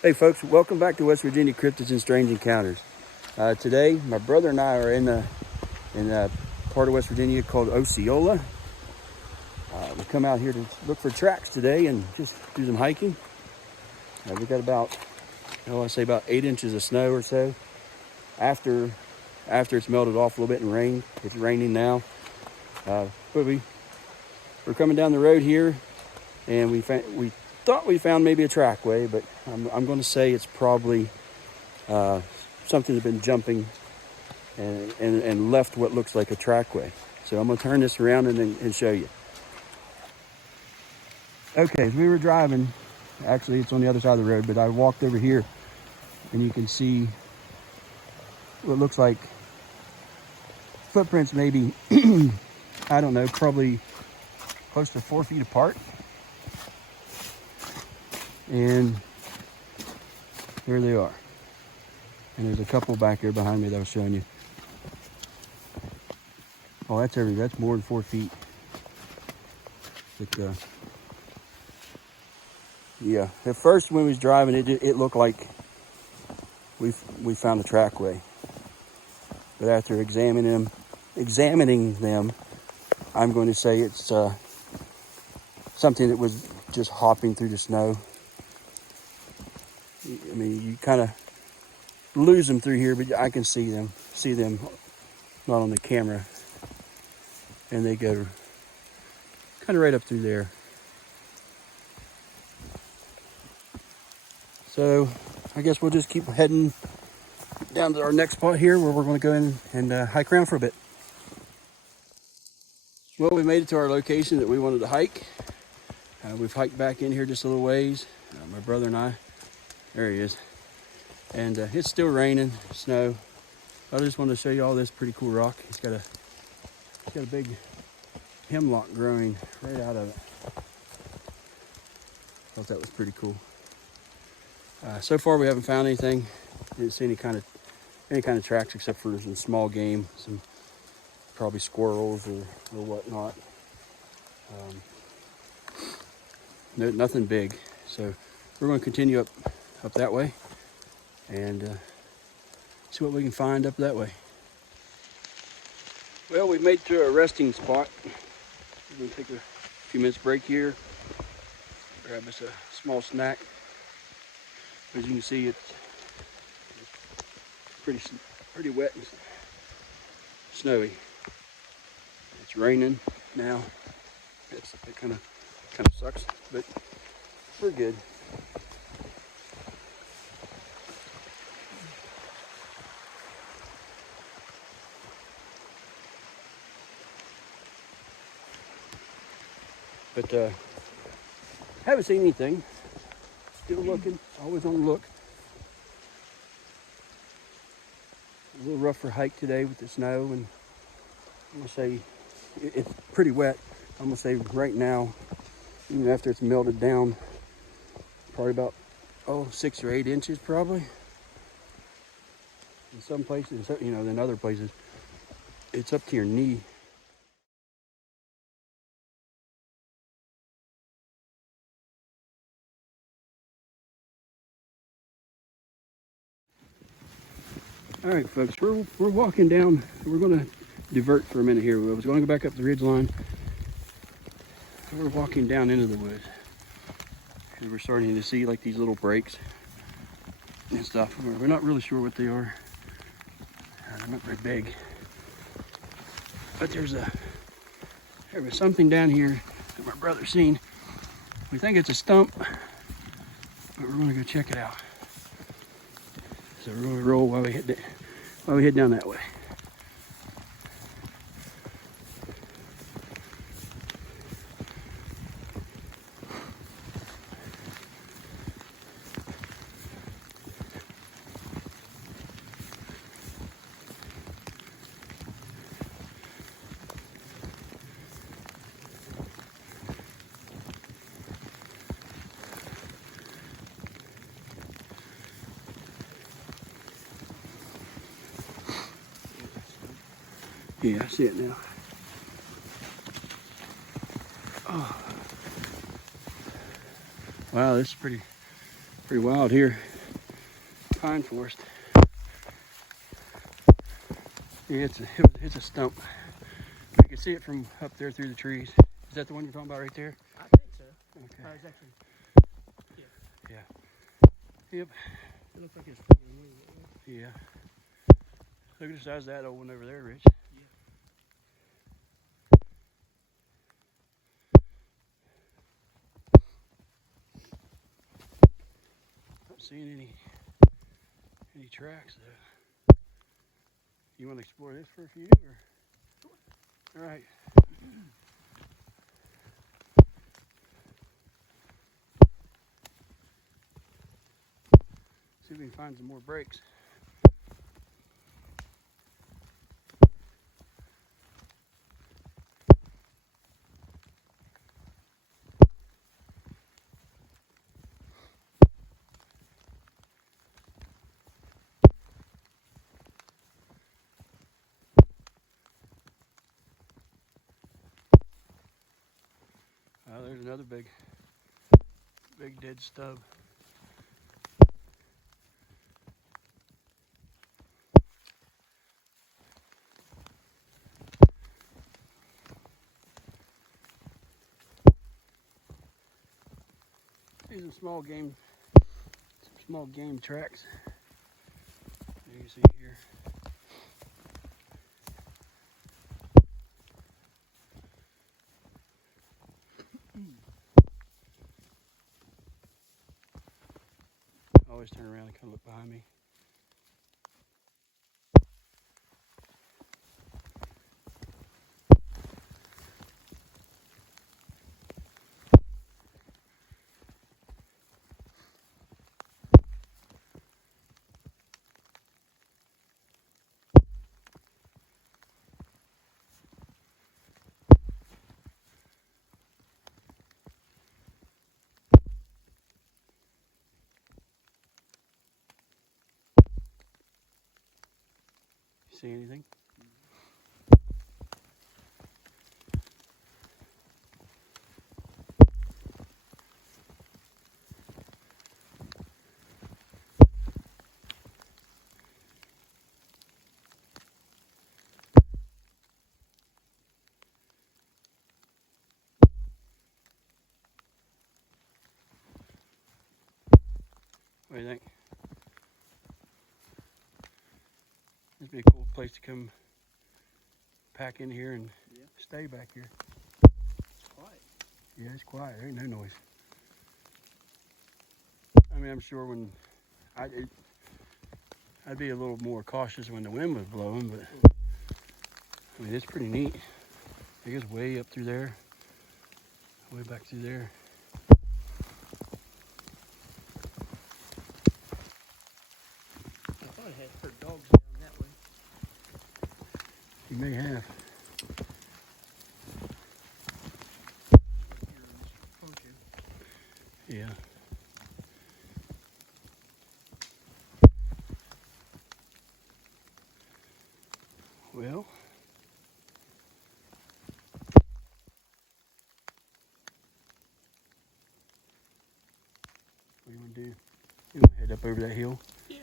Hey folks, welcome back to West Virginia Cryptids and Strange Encounters. Today, my brother and I are in a part of West Virginia called Osceola. We come out here to look for tracks today and just do some hiking. We got about 8 inches of snow or so. After it's melted off a little bit and rained. It's raining now. But we're coming down the road here, and we thought we found maybe a trackway, but I'm going to say it's probably something that's been jumping and left what looks like a trackway. So I'm going to turn this around and show you. Okay, as we were driving, actually it's on the other side of the road, but I walked over here and you can see what looks like footprints, maybe, I don't know, probably close to 4 feet apart. And there they are. And there's a couple back here behind me that I was showing you. Oh, that's more than 4 feet. But yeah, at first when we was driving, it looked like we found a trackway. But after examining them, I'm going to say it's something that was just hopping through the snow. I mean, you kind of lose them through here, but I can see them not on the camera, and they go kind of right up through there. So I guess we'll just keep heading down to our next spot here, where we're going to go in and hike around for a bit. Well, we made it to our location that we wanted to hike. We've hiked back in here just a little ways, my brother and I. There he is. And it's still raining, snow. I just wanted to show you all this pretty cool rock. It's got a big hemlock growing right out of it. Thought that was pretty cool. So far we haven't found anything. Didn't see any kind of tracks except for some small game, some probably squirrels or whatnot. Nothing big. So we're going to continue up that way and see what we can find up that way. Well, we made it to a resting spot. We're going to take a few minutes break here, grab us a small snack. As you can see, it's pretty wet and snowy. It's raining now. It kind of sucks, but we're good. But haven't seen anything. Still looking, always on the look. A little rougher hike today with the snow, and I'm gonna say it's pretty wet. I'm gonna say right now, even after it's melted down, probably about 6 or 8 inches probably. In some places, in other places, it's up to your knee. All right, folks, we're walking down. We're gonna divert for a minute here. I was going to go back up the ridge line. We're walking down into the woods, and we're starting to see like these little breaks and stuff. We're not really sure what they are. They're not very big, but there was something down here that my brother's seen. We think it's a stump, but we're gonna go check it out. So we're gonna roll while we head down that way. Yeah, I see it now. Oh. Wow, this is pretty wild here. pine forest. Yeah, it's a stump. You can see it from up there through the trees. Is that the one you're talking about right there? I think so. Okay. It's actually, yeah. Yeah. Yep. It looks like it's falling away. Yeah. Look at the size of that old one over there, Rich. Yeah. Not seeing any tracks though. You want to explore this for a few? Or? All right. See if we can find some more breaks. There's another big dead stub. These are small game tracks. You can see here. I always turn around and kind of look behind me. See anything? What do you think? This would be a cool place to come pack in here and stay back here. It's quiet. Yeah, it's quiet. There ain't no noise. I mean, I'm sure when I'd be a little more cautious when the wind was blowing, but I mean, it's pretty neat. It goes way up through there, way back through there. I thought I had heard dogs down that way. You may have. Yeah. Well, what do you want to do? You want to head up over that hill? Yeah,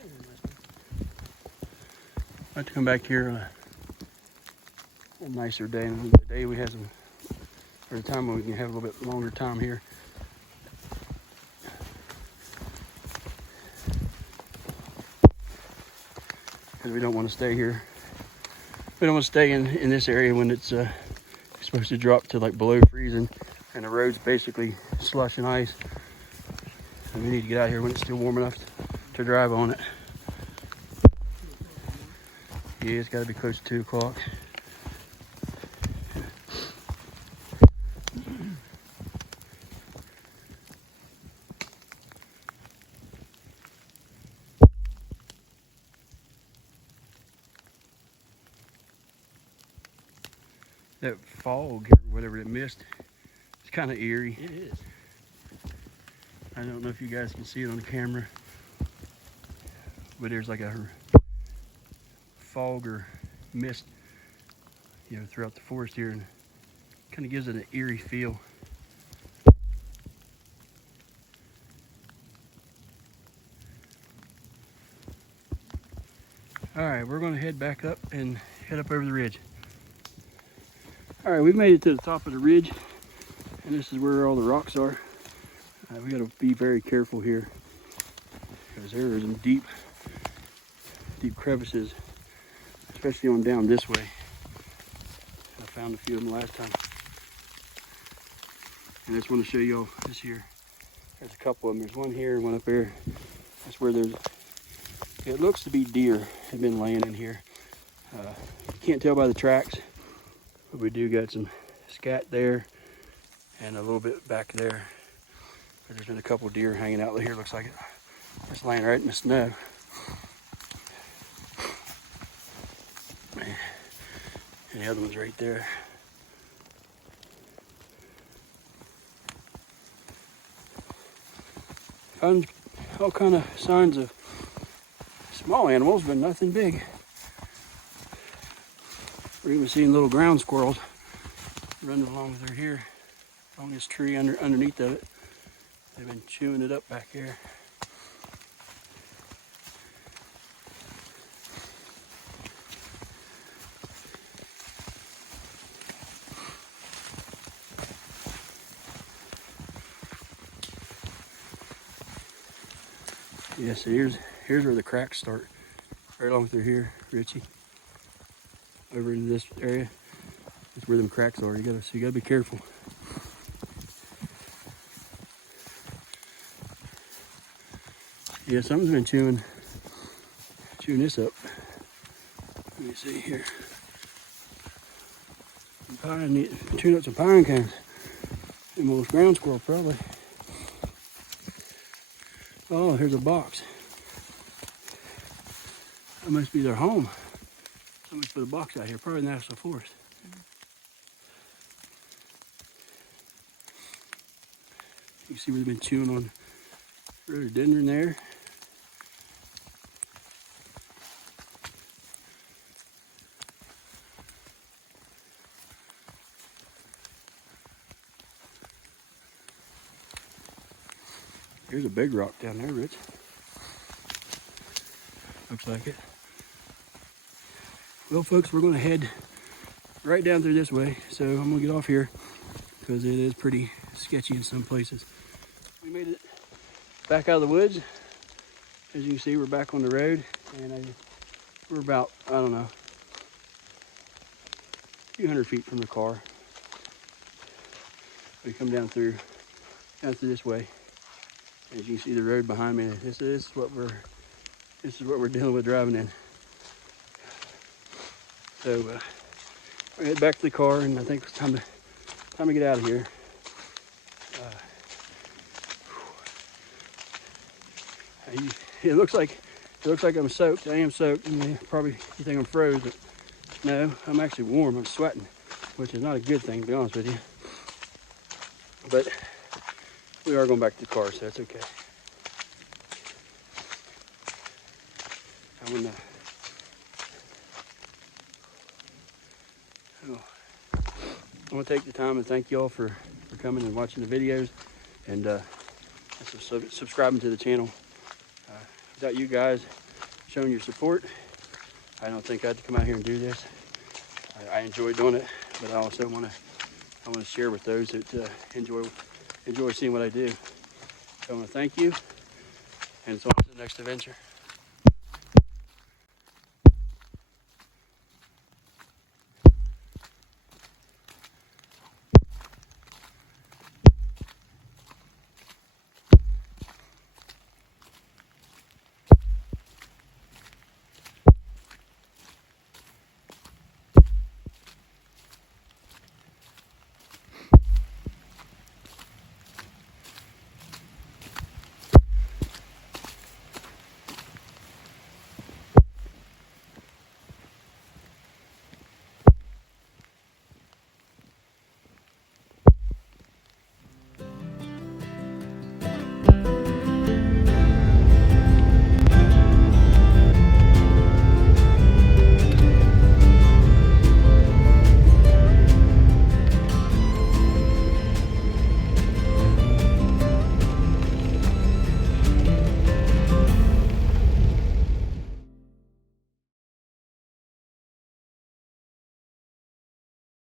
I'd like to come back here a nicer day, and the day we have some, or the time when we can have a little bit longer time here. Because we don't want to stay here. We don't want to stay in this area when it's supposed to drop to like below freezing and the road's basically slush and ice. And we need to get out here when it's still warm enough to drive on it. Yeah, it's got to be close to 2 o'clock. That fog or whatever, that mist, it's kind of eerie. it is. I don't know if you guys can see it on the camera, but there's like a fog or mist, you know, throughout the forest here, and kind of gives it an eerie feel. All right, we're gonna head back up and head up over the ridge. All right, we've made it to the top of the ridge, and this is where all the rocks are. We gotta be very careful here because there are some deep crevices, especially on down this way. I found a few of them last time. And I just want to show y'all this here. There's a couple of them. There's one here, one up there. That's where it looks to be deer have been laying in here. You can't tell by the tracks, but we do got some scat there and a little bit back there. But there's been a couple deer hanging out here. Looks like it. It's laying right in the snow. And the other one's right there. Found all kind of signs of small animals, but nothing big. We're even seeing little ground squirrels running along through here, along this tree underneath of it. They've been chewing it up back here. Yeah, so here's where the cracks start. Right along through here, Richie. Over into this area. That's where them cracks are. So you gotta be careful. Yeah, something's been chewing this up. Let me see here. Chewing up some pine cones. And most ground squirrel probably. Oh, here's a box. That must be their home. Somebody put a box out here, probably National Forest. You can see where they've been chewing on rhododendron there. Here's a big rock down there, Rich. Looks like it. Well, folks, we're gonna head right down through this way. So I'm gonna get off here because it is pretty sketchy in some places. We made it back out of the woods. As you can see, we're back on the road, and we're about, I don't know, a few hundred feet from the car. We come down through this way. As you can see the road behind me, this is what we're dealing with driving in. So we're head back to the car, and I think it's time to get out of here. It looks like I'm soaked. I am soaked, and you think I'm froze, but no, I'm actually warm. I'm sweating, which is not a good thing, to be honest with you. But we are going back to the car, so that's okay. I'm gonna take the time and thank y'all for coming and watching the videos, and subscribing to the channel. Without you guys showing your support, I don't think I'd come out here and do this. I enjoy doing it, but I also want to share with those that enjoy seeing what I do. So I want to thank you, and so on to the next adventure.